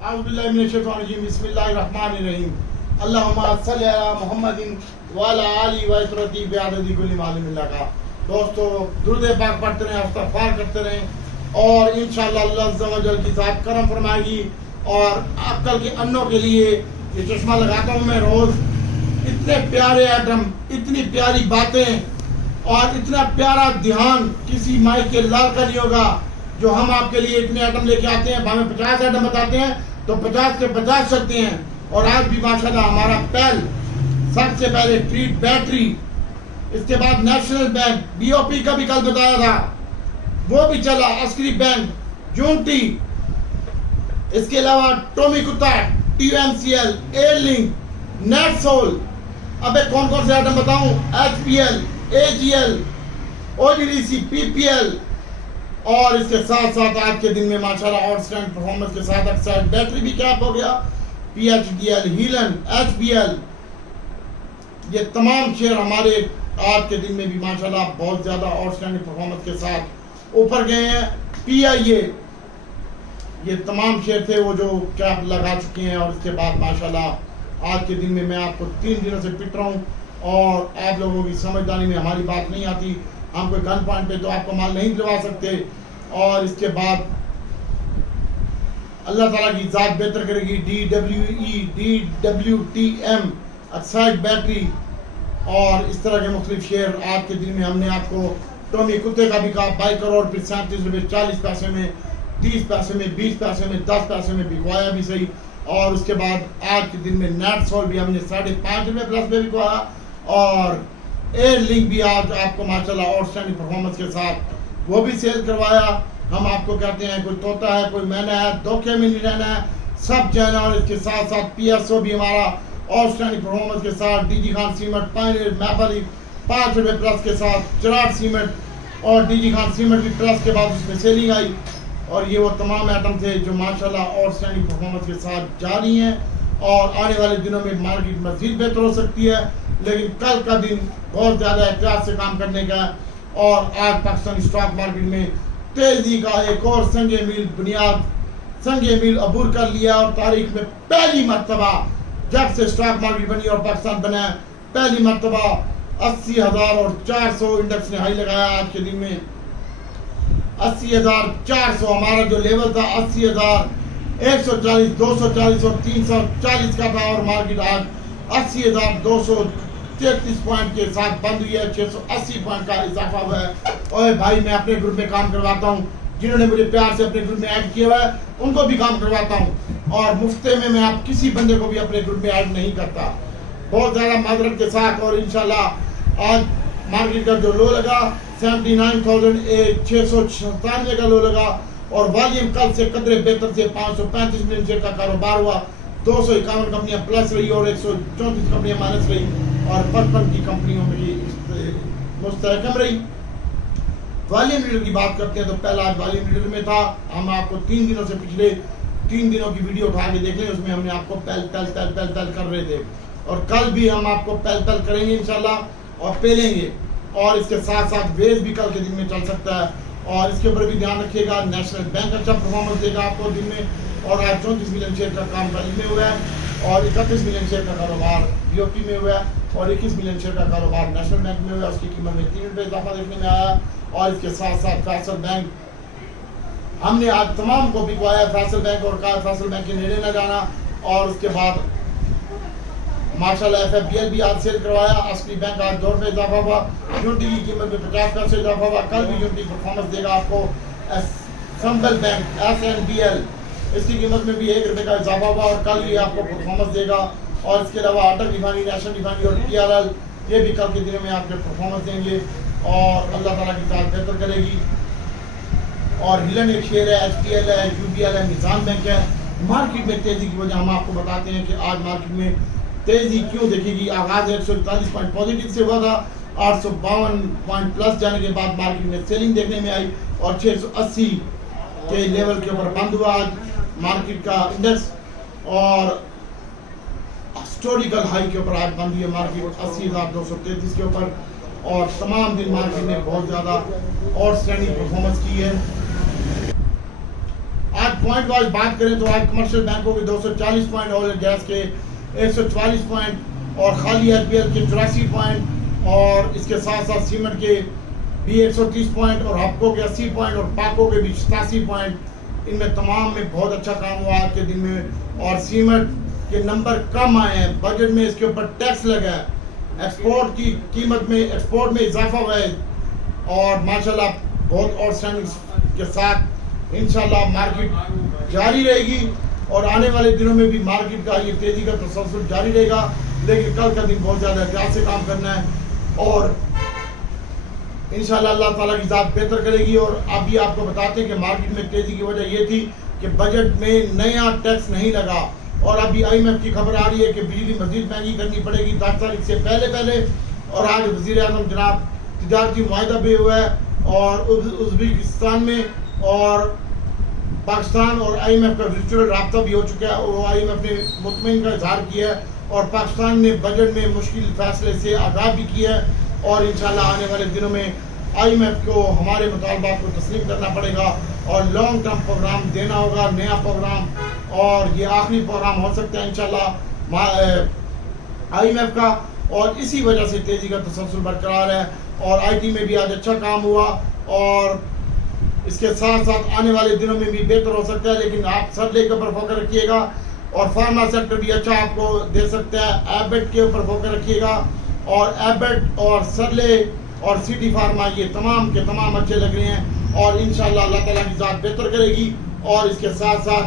आउज़ुबिल्लाहि बिस्मिल्लाहिर्रहमानिर्रहीम अल्लाहुम्मा सल्लि अला मुहम्मदिन व अला आलिहि व इत्रती बिअददी कुल्ली मालूम लगा। दोस्तों दुरूद पाक पढ़ते रहें, इस्तग़फ़ार करते रहें और इंशाअल्लाह अल्लाह अज़्ज़ा व जल की ज़ात करम फरमाएगी। और अक्ल के अन्नों के लिए ये चश्मा लगाता हूँ मैं रोज़। इतने प्यारे आइटम, इतनी प्यारी बातें और इतना प्यारा ध्यान किसी माई के लाल का नहीं होगा जो हम आपके लिए इतने आइटम लेके आते हैं। हमें 50 आइटम बताते हैं तो 50 के 50 चलते हैं। और आज भी माशाल्लाह हमारा पहल सबसे पहले ट्रीट बैटरी, इसके बाद नेशनल बैंक बीओपी का भी कल बताया था वो भी चला, अस्करी बैंक, जूनटी, इसके अलावा टोमी कुत्ता, टीएमसीएल, एयरलिंक, नेटसोल। अबे कौन कौन से आइटम बताऊं? HPL, AGL, OGDC, PPL. और इसके साथ साथ आज के दिन में माशाल्लाह आउटस्टैंडिंग परफॉर्मेंस के साथ एक्साइड बैटरी भी कैप हो गया, पीएचडीएल, हीलन, एचबीएल, ये तमाम शेयर हमारे आज के दिन में भी माशाल्लाह बहुत ज्यादा आउटस्टैंडिंग परफॉर्मेंस के साथ ऊपर गए हैं। पीआईए, ये तमाम शेयर थे वो जो कैप लगा चुके हैं। और इसके बाद माशाल्लाह आज के दिन में मैं आपको 3 दिनों से पिट रहा हूँ और आप लोगों की समझदारी में हमारी बात नहीं आती। हम कोई गन पॉइंट पे तो आपको माल नहीं दिलवा सकते। और इसके बाद अल्लाह ताला की जात बेहतर करेगी। DWTM एक्साइड बैटरी और इस तरह के मुख्तलिफ शेयर आज के दिन में हमने आपको टोमी कुत्ते का भी कहा 22 करोड़, फिर 37 रुपये 40 पैसे में, 30 पैसे में, 20 पैसे में, 10 पैसे में बिकवाया भी सही। और उसके बाद आज के दिन में नेटसोल भी हमने 5.5 रुपये प्लस में बिकवाया। और एयर लिंक भी आज आपको माशाल्लाह आउटस्टैंडिंग परफॉर्मेंस के साथ वो भी सेल करवाया। हम आपको कहते हैं कोई तोता है, कोई मैना है, धोखे में नहीं रहना है, सब जाना। और इसके साथ साथ पीएसओ भी हमारा आउटस्टैंडिंग परफॉर्मेंस के साथ, DG Khan cement, Pioneer, maple 5 रुपये प्लस के साथ, चिराग सीमेंट और डीजी खान सीमेंट भी प्लस के बाद उसमें सेलिंग आई। और ये वो तमाम आइटम थे जो माशाल्लाह आउटस्टैंडिंग परफॉर्मेंस के साथ जारी हैं। और आने वाले दिनों में मार्केट मजीद बेहतर हो सकती है, लेकिन कल का दिन बहुत ज़्यादा एहतियात से काम करने का है। और आज पाकिस्तानी स्टॉक मार्केट में तेजी का एक और संगे मील अबूर कर लिया। और तारीख में पहली मरतबा जब से स्टॉक मार्केट बनी और पाकिस्तान बना है, पहली मरतबा 80,400 इंडेक्स ने हाई लगाया। आज के दिन में 80,400 हमारा जो लेवल था 80,140, 240 और 340 का था। और मार्केट आज 80,233 पॉइंट के साथ बंद हुई है। 680 पॉइंट का इजाफा हुआ है। और भाई मैं अपने ग्रुप में काम करवाता हूँ, जिन्होंने मुझे प्यार से अपने ग्रुप में ऐड किया हुआ है उनको भी काम करवाता हूँ। और मुफ्ते में मैं आप किसी बंदे को भी अपने ग्रुप में ऐड नहीं करता, बहुत ज़्यादा माजरत के साथ। और इंशाल्लाह आज मार्केट का जो लो लगा 79,697 का लो लगा। और वॉल्यूम कल से कदरे बेहतर से 535 मिलियन शेयर का कारोबार हुआ। 251 कंपनियां प्लस रही और 134 कंपनियां माइनस रही और 55 की कंपनियों में मुस्तहकम रही। वॉल्यूम लीडर की बात करते हैं तो पहला आज वॉल्यूम लीडर में था। हम आपको 3 दिनों से पिछले 3 दिनों की वीडियो उठा के देख लें, उसमें हमने आपको पहल कर रहे थे। और कल भी हम आपको पहल करेंगे इंशाल्लाह और पेलेंगे। और इसके साथ साथ वेज भी कल के दिन में चल सकता है। और इसके ऊपर भी ध्यान रखिएगा। नेशनल बैंक अच्छा परफॉर्मेंस देगा आपको दिन में। और आज 34 मिलियन शेयर का काम कल में हुआ है और 31 मिलियन शेयर का कारोबार बीओपी में हुआ है और 21 मिलियन शेयर का कारोबार नेशनल बैंक में हुआ है। उसकी कीमत में 3 रुपये इजाफा देखने में आया। और इसके साथ साथ फैसल बैंक हमने आज तमाम को बिकवाया फैसल बैंक और कहा फैसल बैंक के नेड़े न जाना। और उसके बाद माशाल्लाह एफएफबीएल भी आज सेल करवाया। असली बैंक आज 2 रुपये इजाफा हुआ। यूनिटी की कीमत में 50 पैसे इजाफा हुआ। कल भी यूनिटी परफॉर्मेंस देगा आपको। संबल बैंक SNBL, इसकी कीमत में भी 1 रुपये का इजाफा हुआ और कल भी आपको परफॉर्मेंस देगा। और इसके अलावा अटल रिफाइनरी, नेशनल रिफाइनरी और TRL ये भी कल के दिनों में आपके परफॉर्मेंस देंगे और अल्लाह ताला की जात बेहतर करेगी। और हिलन एक शेयर है, HPL है, UBL है, निजाम बैंक है। मार्केट में तेजी की वजह हम आपको बताते हैं कि आज मार्केट में तेजी क्यों देखेगी। आगाज 141 पॉइंट पॉजिटिव से हुआ था, 852 पॉइंट प्लस जाने के बाद मार्केट में सेलिंग देखने में आई और 680 के लेवल के ऊपर बंद हुआ आज मार्केट का इंडेक्स। और हिस्टोरिकल हाई के ऊपर आज बंद हुई है मार्केट 80,233 के ऊपर। और तमाम दिन मार्केट ने बहुत ज़्यादा आउटस्टैंडिंग परफॉर्मेंस की है। आज पॉइंट वाइज बात करें तो आज कमर्शियल बैंकों के 240 पॉइंट, ऑयल एंड गैस के 144 पॉइंट और खाली एचपीएल के 84 पॉइंट और इसके साथ साथ सीमेंट के भी 130 पॉइंट और हपको के 80 पॉइंट और पाको के भी 87 पॉइंट। इनमें तमाम में बहुत अच्छा काम हुआ आज के दिन में। और सीमेंट के नंबर कम आए हैं, बजट में इसके ऊपर टैक्स लगा है, एक्सपोर्ट की कीमत में एक्सपोर्ट में इजाफा हुआ है और माशाल्लाह बहुत आउटस्टैंडिंग के साथ इंशाल्लाह मार्केट जारी रहेगी और आने वाले दिनों में भी मार्केट का ये तेजी का तसलसल जारी रहेगा। लेकिन कल का दिन बहुत ज़्यादा एहतियात से काम करना है और इंशाल्लाह अल्लाह ताला की ज़ात बेहतर करेगी। और अभी आपको बताते हैं कि मार्केट में तेजी की वजह ये थी कि बजट में नया टैक्स नहीं लगा और अभी IMF की खबर आ रही है कि बिजली मजीद महंगी करनी पड़ेगी 10 तारीख से पहले। और आज वज़ीर आज़म जनाब तिजारती मुआहदा भी हुआ है और उज़्बेकिस्तान में और पाकिस्तान और IMF का वर्चुअल राब्ता भी हो चुका है और IMF ने मुतमईन का इजहार किया है और पाकिस्तान ने बजट में मुश्किल फैसले से आगाह भी किया है और इंशाल्लाह आने वाले दिनों में IMF को हमारे मुतालबात को तस्लीम करना पड़ेगा और लॉन्ग टर्म प्रोग्राम देना होगा, नया प्रोग्राम, और ये आखिरी प्रोग्राम हो सकता है इंशाल्लाह IMF का। और इसी वजह से तेज़ी का तसलसल बरकरार है और IT में भी आज अच्छा काम हुआ और इसके साथ साथ आने वाले दिनों में भी बेहतर हो सकता है। लेकिन आप सरले के ऊपर फोकस रखिएगा और फार्मा सेक्टर भी अच्छा आपको दे सकता है। एबेट के ऊपर फोकस रखिएगा और एबेट और सरले और सिटी फार्मा ये तमाम के तमाम अच्छे लग रहे हैं और इंशाल्लाह अल्लाह ताला की ज़ात बेहतर करेगी। और इसके साथ साथ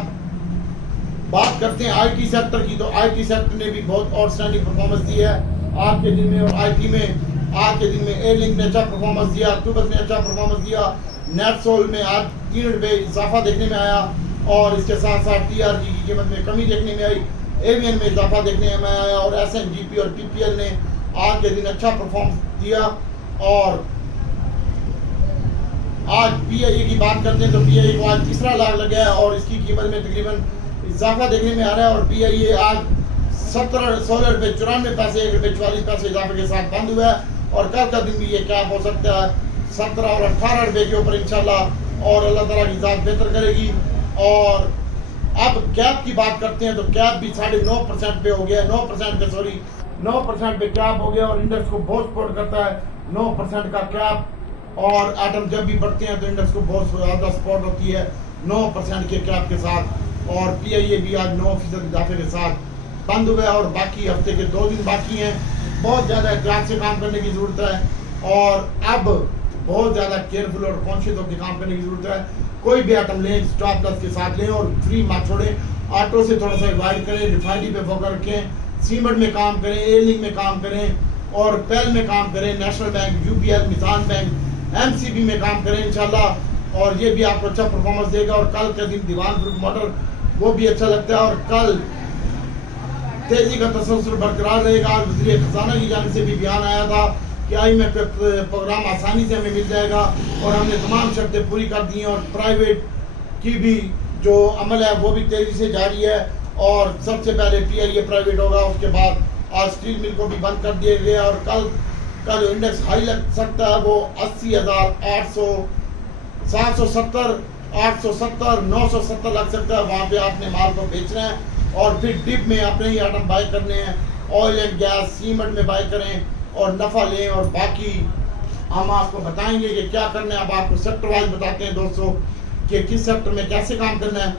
बात करते हैं IT सेक्टर की, तो IT सेक्टर ने भी बहुत आउटस्टैंडिंग परफॉर्मेंस दी है आज के दिन में। और IT में आज के दिन में एयरलिंक ने अच्छा परफॉर्मेंस दिया, अक्टूबर ने अच्छा परफॉर्मेंस दिया, नेटसोल में आज 3 रुपये इजाफा देखने में आया और इसके साथ साथ TRG की कीमत में कमी देखने में आई, एवियन में इजाफा देखने में आया और SNGP और PPL ने आज के दिन अच्छा परफॉर्मेंस दिया। और आज PIA की बात करते हैं तो PIA को आज तीसरा लाख लगा है और इसकी कीमत में तकरीबन इजाफा देखने में आ रहा है और PIA आज 16 रुपये 94 पैसे 1 रुपये 44 पैसे इजाफे के साथ बंद हुआ है और कल का दिन भी ये क्या हो सकता है 17 और 18 रुपये के ऊपर इंशाल्लाह और अल्लाह ताला की ज़ात बेहतर करेगी। और अब कैप की बात करते हैं तो कैप भी 9.5% पे हो गया, 9% पे 9% पे कैप हो गया और इंडेक्स को बहुत सपोर्ट करता है 9% का कैप। और एटम जब भी बढ़ते हैं तो इंडेक्स को बहुत ज़्यादा सपोर्ट होती है 9% के कैप के साथ। और PIA भी आज 9% इजाफे के साथ बंद हुआ है और बाकी हफ्ते के 2 दिन बाकी हैं। बहुत ज़्यादा एहतियात से काम करने की ज़रूरत है और अब बहुत ज़्यादा केयरफुल और कॉन्शियस होकर काम करने की ज़रूरत है। कोई भी आइटम लें स्टॉप लॉस के साथ लें और फ्री मत छोड़ें। ऑटो से थोड़ा सा अवॉइड करें, रिफाइनरी पे फोकस रखें, सीमेंट में काम करें, एयरलिंक में काम करें और पेल में काम करें, national bank, UPL, Meezan bank, MCB में काम करें इंशाल्लाह और ये भी आपको अच्छा परफॉर्मेंस देगा। और कल के दिन दीवान फ्रूट मोटर वो भी अच्छा लगता है और कल तेजी का तसलसल बरकरार रहेगा। आज वज़ीर ख़ज़ाना की जानिब से भी बयान आया था कि IMF प्रोग्राम आसानी से हमें मिल जाएगा और हमने तमाम शर्तें पूरी कर दी हैं और प्राइवेट की भी जो अमल है वो भी तेज़ी से जारी है। और सबसे पहले PIA प्राइवेट होगा, उसके बाद आज स्टील मिल को भी बंद कर दिया गया और कल का जो इंडेक्स हाई लग सकता है वो 80,800, 770, 870, 970 लग सकता है। वहाँ पे आपने माल को बेचना है और फिर डिप में अपने ही आइटम बाय करने हैं, ऑयल एंड गैस, सीमेंट में बाय करें और नफ़ा लें। और बाकी हम आपको बताएंगे कि क्या करना है। अब आपको सेक्टर वाइज बताते हैं दोस्तों कि किस सेक्टर में कैसे काम करना है।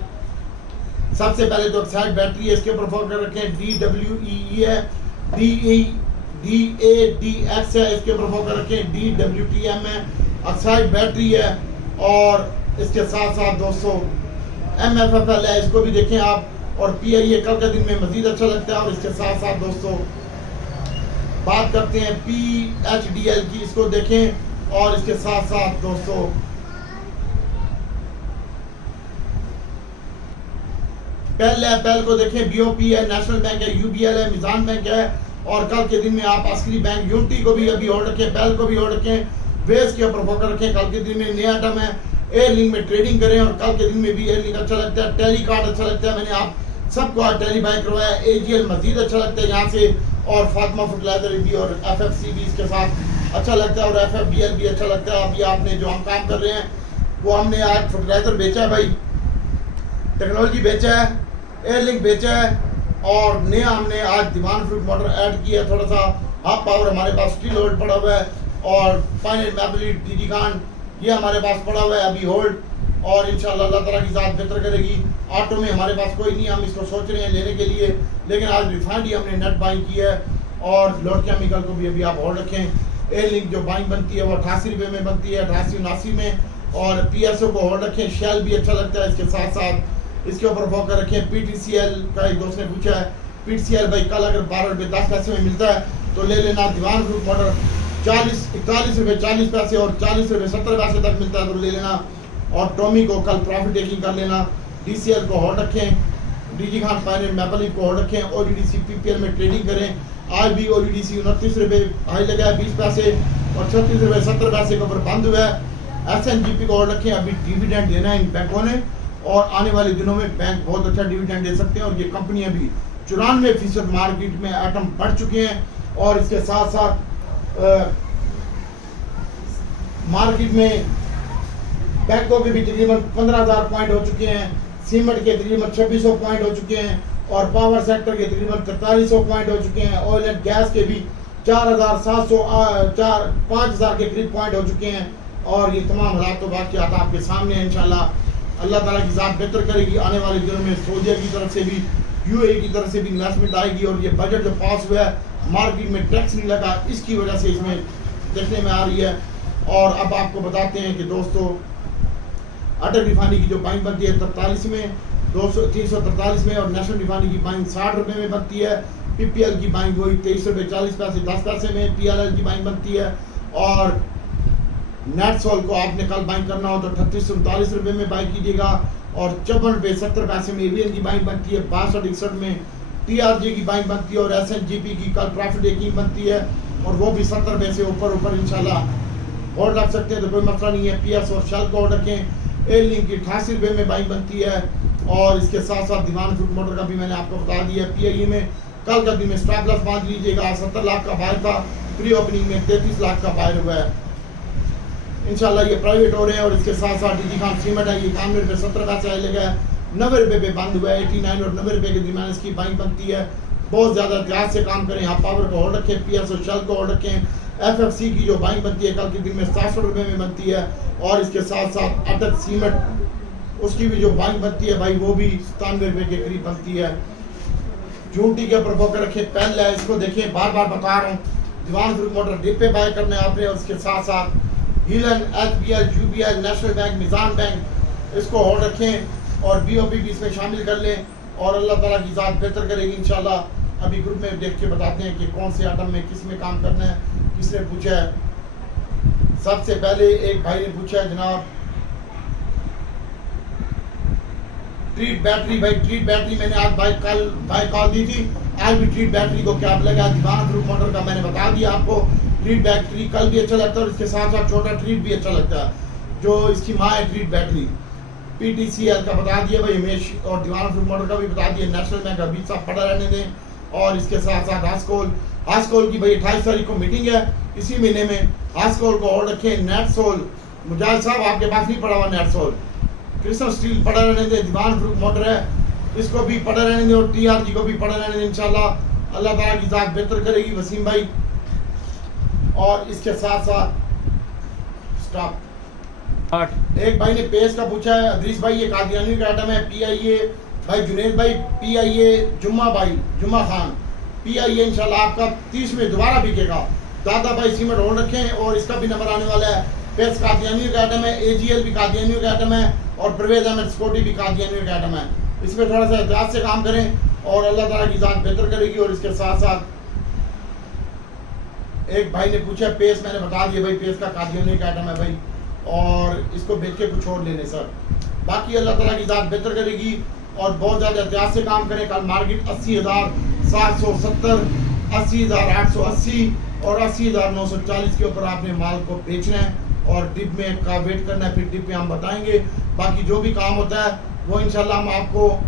सबसे पहले तो एक्साइड बैटरी है, इसके ऊपर फोकस रखें, DWEE है, DADX है, इसके ऊपर फोकस रखें, DWTM है, एक्साइड बैटरी है। और इसके साथ साथ दोस्तों MFFL है, इसको भी देखें आप। और PIA कल के दिन में मजीद अच्छा लगता है। और इसके साथ साथ दोस्तों बात करते हैं PHDL की, इसको देखें। और इसके साथ साथ दोस्तों पेल को देखें, BOP है, नेशनल बैंक है, UBL है, मिजान बैंक है। और कल के दिन में आप अस्करी बैंक यूनिटी को भी अभी होल्ड रखें, पेल को भी होल्ड रखें, वेस के ऊपर फोकस रखें। कल के दिन में नया आइटम है, एयरलिंक में ट्रेडिंग करें और कल के दिन में भी एयरलिंक अच्छा लगता है, टेली कार्ड अच्छा लगता है, मैंने आप सबको आज टेली बाय करवाया, AGL मजीद अच्छा लगता है यहाँ से और फातिमा फर्टिलाइजर भी और FFC भी इसके साथ अच्छा लगता है और FFBL भी अच्छा लगता है। अभी आपने जो हम काम कर रहे हैं वो हमने आज फर्टिलाइजर बेचा है भाई टेक्नोलॉजी बेचा है, एयरलिंक बेचा है, और नया हमने आज दीवान फ्रूट मोटर ऐड किया है। थोड़ा सा हाफ पावर हमारे पास स्टील होल्ड पड़ा हुआ है, और फाइनल मैबली डीजी खान ये हमारे पास पड़ा हुआ है अभी होल्ड, और इंशाल्लाह अल्लाह ताला की ज़ात बेहतर करेगी। ऑटो में हमारे पास कोई नहीं, हम इसको सोच रहे हैं लेने के लिए, लेकिन आज रिफाइंड हमने नेट बाइंग की है, और लोड केमिकल को भी अभी आप होल्ड रखें। एयर लिंक जो बाइंग बनती है वो 88 रुपये में बनती है, 88-89 में, और PSO को होल्ड रखें। शेल भी अच्छा लगता है, इसके साथ साथ इसके ऊपर फोकस रखें। PTCL का एक दोस्त ने पूछा है, PTCL भाई कल अगर 12 रुपये 10 पैसे में मिलता है तो ले लेना। दीवान फ्रूट मोटर 41 रुपये 40 पैसे और 40 रुपये 70 पैसे तक मिलता है तो ले लेना। और टॉमी को कल प्रॉफिट टेकिंग कर लेना। DCL को होल्ड रखें, DG Khan final maple leaf को होल्ड रखें। ODDC PPL में ट्रेडिंग करें। आज भी ODDC 29 रुपये हाई लगा है 20 पैसे, और 36 रुपये 70 पैसे के ऊपर बंद हुआ है। SNGP को होल्ड रखें। अभी डिविडेंड देना है इन बैंकों ने, और आने वाले दिनों में बैंक बहुत अच्छा डिविडेंड दे सकते हैं, और ये कंपनियां भी 94% मार्केट में आइटम बढ़ चुके हैं। और इसके साथ साथ मार्केट में बैंकों के भी तकरीबन 15,000 पॉइंट हो चुके हैं, सीमेंट के तकरीबन 2600 पॉइंट हो चुके हैं, और पावर सेक्टर के तकरीबन 4300 पॉइंट हो चुके हैं। ऑयल एंड गैस के भी 5,000 के करीब पॉइंट हो चुके हैं। और ये तमाम हालात तो वाक़यात आपके सामने हैं। इंशाल्लाह अल्लाह ताला की ज़ात बेहतर करेगी। आने वाले दिनों में सऊदीया की तरफ से भी, UAE की तरफ से भी इन्वेस्टमेंट आएगी, और ये बजट जो पास हुआ है मार्केट में टैक्स नहीं लगा, इसकी वजह से इसमें देखने में आ रही है। और अब आपको बताते हैं कि दोस्तों अटल रिफाइनरी की जो बाइंग बनती है 43 में, 343 में, और नेशनल रिफाइनरी की बाइंग 60 रुपये में बनती है। PPL की बाइंग वही 23 रुपये 40 पैसे 10 पैसे में PLL की बाइंग बनती है। और नेटसोल को आपने कल बाइंग करना हो तो 38-39 रुपये में बाइंग कीजिएगा, और 54 रुपये 70 पैसे में AVN की बाइंग बनती है। 62-61 में TRJ की बाइंग बनती है, और SNGP की कल प्रॉफिट टेकिंग बनती है, और वो भी 70 रुपये से ऊपर इंशाल्लाह और रख सकते हैं तो कोई मसला नहीं है। PS और शेल को रखें। एयर लिंक की 88 रुपये में बाइंग बनती है, और इसके साथ साथ दीवान फ्रूट मोटर का भी मैंने आपको बता दिया। PIE में कल का दिन में स्टॉप लॉस बांध लीजिएगा। 70 लाख का बायर था, प्री ओपनिंग में 33 लाख का बायर हुआ है। इंशाल्लाह ये प्राइवेट हो रहे हैं। और इसके साथ साथ डीजी खान सीमेंट है, ये 91 रुपये 70 पैसे आए लगा है, 90 रुपये पे बंद हुआ है। 89 और 90 रुपये के दरमियान इसकी बाइंग बनती है। बहुत ज़्यादा एहतियात से काम करें। आप पावर को होल्ड रखें, PS और शेल को होल्ड रखें। FFC की जो बाइंग बनती है कल के दिन में 700 रुपये में बनती है, और इसके साथ साथ अटक सीमेंट उसकी भी जो बाइंग बनती है भाई वो भी 97 रुपये के करीब बनती है। जूनटी के ऊपर फोकस रखें। पहले है इसको देखें, बार बार बता रहा हूँ, दीवान फ्रूट मोटर डिप पे बाय करना है आपने। और उसके साथ साथ हिलन, HBL, UBL, नेशनल बैंक, निज़ाम बैंक इसको होल्ड रखें, और BOP भी इसमें शामिल कर लें, और अल्लाह ताला की ज़ात बेहतर करेगी इंशाल्लाह। अभी ग्रुप में देख के बताते हैं कि कौन से आइटम में किस में काम करना है। किसने पूछा है? सबसे पहले एक भाई ने पूछा है जनाब ट्रीट बैटरी। भाई ट्रीट बैटरी मैंने आज भाई कॉल दी थी, आज भी ट्रीट बैटरी को क्या लगा। दीवान फ्रूट मोटर का मैंने बता दिया आपको। ट्रीट बैटरी कल भी अच्छा लगता है, और इसके साथ साथ छोटा ट्रीट भी अच्छा लगता है, जो इसकी माँ है ट्रीट बैटरी। PTCL का बता दिया भाई हमेश, और दीवान फ्रूट मोटर का भी बता दिया। नेशनल बैंक का 20 साहब पड़ा रहने दें। और इसके साथ साथ हास्कोल की भाई 28 तारीख को मीटिंग है इसी महीने में। हास्कोल को और रखें। नेटसोल मुजाहिद साहब आपके पास नहीं पड़ा हुआ नेटसोल, क्रिस्टल स्टील पड़ा रहने दें। दीवान फ्रूट मोटर है, इसको भी पड़ा रहने दें, और TRG को भी पड़ा रहने दें। इंशाल्लाह अल्लाह ताला की ज़ात बेहतर करेगी वसीम भाई। और इसके साथ साथ स्टॉप एक भाई ने पेस का पूछा है, अदरीस भाई ये कादियानी का आइटम है। PIA भाई जुनेद भाई, PIA जुम्मा खान PIA इंशाल्लाह आपका 30 में दोबारा बिकेगा। दादा भाई सीमेंट होल्ड रखें, और इसका भी नंबर आने वाला है। पेस कादियानी का आइटम है, AGL भी कादियानी का आइटम है, और परवेज अहमद स्कोटी भी कादियानी का आइटम है। इसमें थोड़ा सा एहतियात से काम करें, और अल्लाह ताला की ज़ात बेहतर करेगी। और इसके साथ साथ एक भाई ने पूछा पेस, मैंने बता दिया भाई पेस का कादियानी का आइटम है भाई, और इसको बेच के कुछ और लेने सर। बाकी अल्लाह ताला की ज़ात बेहतर करेगी, और बहुत ज़्यादा एहतियात से काम करें। कल मार्केट 80,770, 80,880 और 80,940 के ऊपर आपने माल को बेचना है, और डिप में का वेट करना है, फिर डिप में हम बताएंगे। बाकी जो भी काम होता है वो इंशाल्लाह हम आपको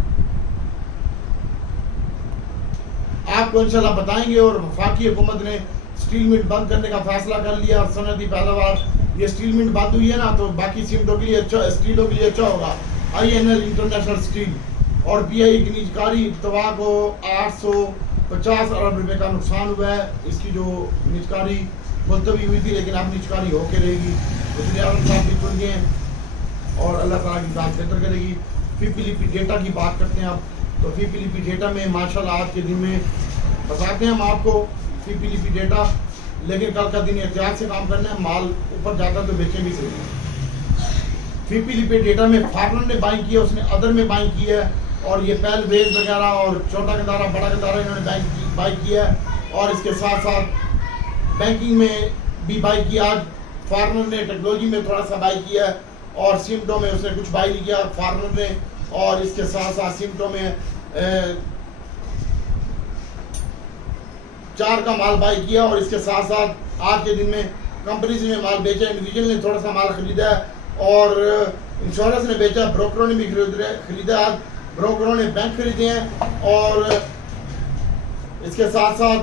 इंशाल्लाह बताएंगे। और वफाकी हुकूमत ने स्टील मिल बंद करने का फैसला कर लिया, और सनदी पैदावार ये स्टील मिल बंद हुई है ना, तो बाकी सीमेंटों के लिए अच्छा, स्टीलों के लिए अच्छा होगा। INL इंटरनेशनल स्टील और BI की निजकारी तवा को 850 अरब रुपए का नुकसान हुआ है। इसकी जो निजकारी मुलतवी हुई थी लेकिन अब निजकारी होके रहेगी, इसलिए आलम साहब भी चुन गए और अल्लाह ताला की जात बेहतर करेगी। PPLP डेटा की बात करते हैं आप, तो PPLP डेटा में माशाल्लाह आज के दिन में बताते हैं हम आपको PPLP डेटा, लेकिन कल का दिन एहतियात से काम करना है, माल ऊपर जाता तो बेचे भी सही। PPLP डेटा में फार्मर ने बाइंग किया, उसने अदर में बाइंग की है, और ये पहल वेज वगैरह और छोटा गंदारा बड़ा गंदारा इन्होंने बाई किया है, और इसके साथ साथ बैंकिंग में भी बाई किया। आज फार्मर ने टेक्नोलॉजी में थोड़ा सा बाई किया है, और सिमटो में उसने कुछ बाई किया फार्मर ने, और इसके साथ साथ सिमटो में 4 का माल बाई किया, और इसके साथ साथ आज के दिन में कंपनीज ने माल बेचा, इंडिविजुअल ने थोड़ा सा माल खरीदा है, और इंश्योरेंस ने बेचा, ब्रोकरों ने भी खरीदा। आज ब्रोकरों ने बैंक खरीदे हैं, और इसके साथ साथ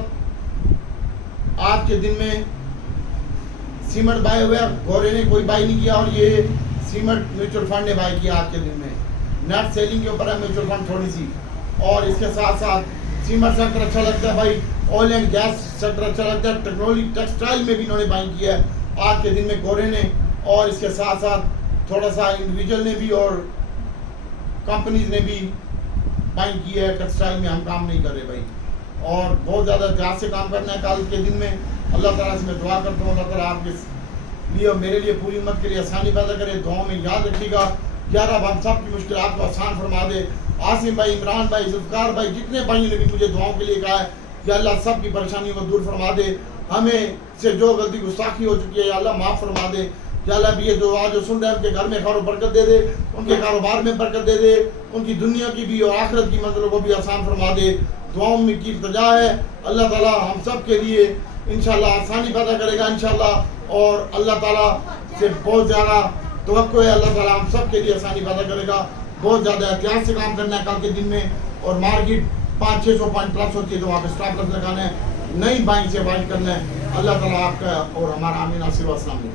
आज के दिन में सीमेंट बाय हुआ, गोरे ने कोई बाई नहीं किया, और ये सीमेंट म्यूचुअल फंड ने बाई किया आज के दिन में। नेट सेलिंग के ऊपर है म्यूचुअल फंड थोड़ी सी, और इसके साथ साथ सीमेंट सेक्टर अच्छा लगता है भाई, ऑयल एंड गैस सेक्टर अच्छा लगता है, टेक्नोलॉजी टेक्सटाइल में भी इन्होंने बाइंग किया है आज के दिन में गोरे ने, और इसके साथ साथ थोड़ा सा इंडिविजुअल ने भी और कंपनीज ने भी बाइंग किया है। टेक्सटाइल में हम काम नहीं कर रहे भाई, और बहुत ज़्यादा एहतियात से काम करना है कल के दिन में। अल्लाह ताला से मैं दुआ करता हूँ, अल्लाह ताला आपके लिए और मेरे लिए पूरी उम्मत के लिए आसानी पैदा करे। दुआओं में याद रखिएगा, या रब हम सब की मुश्किलात को आसान फरमा दे। आसिम भाई, इमरान भाई, जुल्फकार भाई, जितने भाइयों ने भी मुझे दुआओं के लिए कहा है कि अल्लाह सब की परेशानियों को दूर फरमा दे। हमें से जो गलती गुस्ताखी हो चुकी है या अल्लाह माफ़ फरमा दे। या अल्लाह भी ये जो आज जो सुन रहे हैं उनके घर में खैर बरकत दे दे, उनके कारोबार में बरकत दे दे, उनकी दुनिया की भी और आखिरत की मंजिलों को भी आसान फरमा दे। दुआओं में की इल्तिजा है, अल्लाह ताला हम सब के लिए इंशाल्लाह आसानी पैदा करेगा इंशाल्लाह, और अल्लाह ताला से बहुत ज़्यादा तवक्को है, अल्लाह ताला हम सब के लिए आसानी पैदा करेगा। बहुत ज़्यादा एहतियात से काम करना है कल के दिन में, और मार्केट 500-600 पॉइंट प्लस होती है तो वहाँ पे स्टॉप लॉस लगाना है, नई बाइंग से अवॉइड करना है। अल्लाह ताला आपका और हमारा आमीन। अस्सलाम वालेकुम।